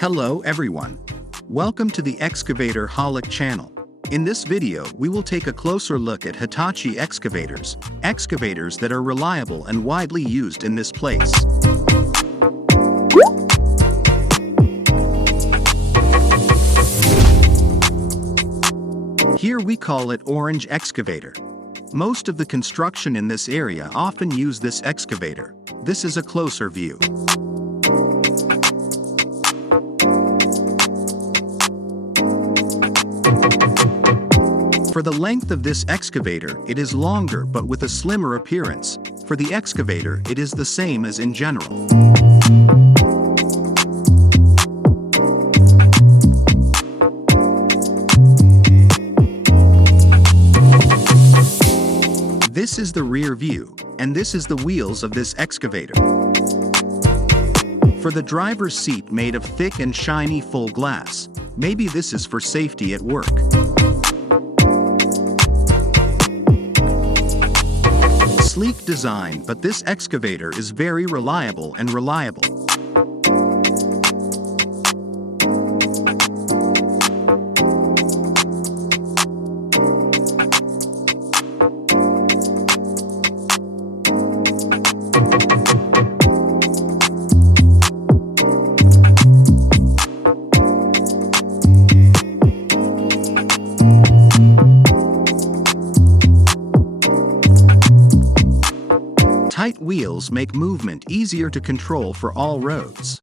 Hello everyone. Welcome to the Excavator HOLIC channel. In this video we will take a closer look at Hitachi excavators that are reliable and widely used in this place. Here we call it orange excavator. Most of the construction in this area often use this excavator. This is a closer view. For the length of this excavator, it is longer but with a slimmer appearance. For the excavator, it is the same as in general. This is the rear view, and this is the wheels of this excavator. For the driver's seat made of thick and shiny full glass, maybe this is for safety at work. Sleek design, but this excavator is very reliable and reliable. Tight wheels make movement easier to control for all roads.